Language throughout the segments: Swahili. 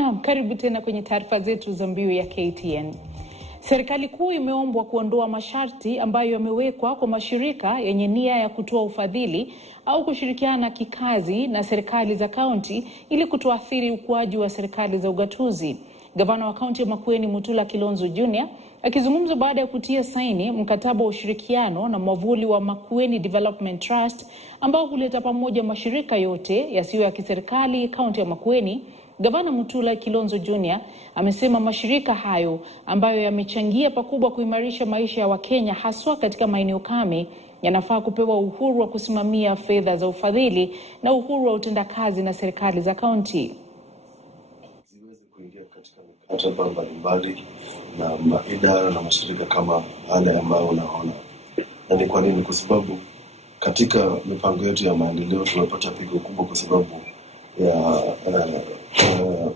Naam, karibu tena kwenye taarifa zetu za mbiu ya KTN. Serikali kuu imeombwa kuondoa masharti ambayo yamewekwa kwa mashirika yenye nia ya kutoa ufadhili au kushirikiana kikazi na serikali za kaunti ili kutoathiri ukuaji wa serikali za ugatuzi. Gavana wa kaunti ya Makueni Mutula Kilonzo Jr. akizungumza baada ya kutia saini mkataba wa ushirikiano na mwavuli wa Makueni Development Trust ambao huleta pamoja mashirika yote yasiyo ya kiserikali kaunti ya Makueni. Gavana Mutula Kilonzo Jr. amesema mashirika hayo ambayo yamechangia pakubwa kuimarisha maisha ya Wakenya haswa katika maeneo kame yanafaa kupewa uhuru wa kusimamia fedha za ufadhili na uhuru wa utendakazi na serikali za kaunti. Ziweze kuingia katika mikataba mbalimbali na maidara na mashirika kama wale ambao unaona. Na ni kwa nini? Kwa sababu katika mipango yetu ya maendeleo tumepata pigo kubwa kwa sababu ya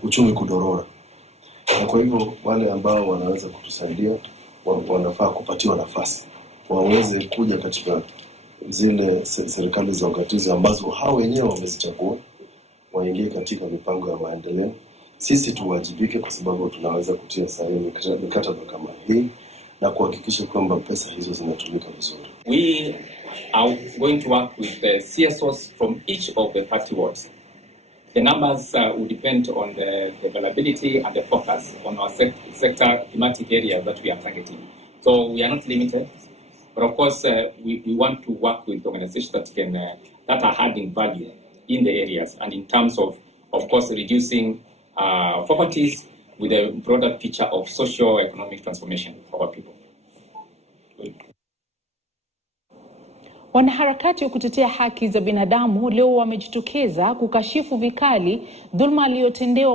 uchumi kudorora. Na kwa hivyo wale ambao wanaweza kutusaidia wanafaa kupatiwa nafasi waweze kuja katika zile serikali za ugatuzi ambazo hao wenyewe wamezichagua waingie katika mipango ya maendeleo. Sisi tuwajibike kwa sababu tunaweza kutia sahihi mikataba kama hii na kuhakikisha kwamba pesa hizo zinatumika vizuri. We are going to work with the CSOs from each of the 30 wards. The numbers will depend on the availability and the focus on our sector thematic areas that we are targeting. So we are not limited, but of course we want to work with organizations that are adding value in the areas and in terms of course, reducing poverty with a broader picture of socio-economic transformation for our people. Wanaharakati wa kutetea haki za binadamu leo wamejitokeza kukashifu vikali dhulma aliyotendewa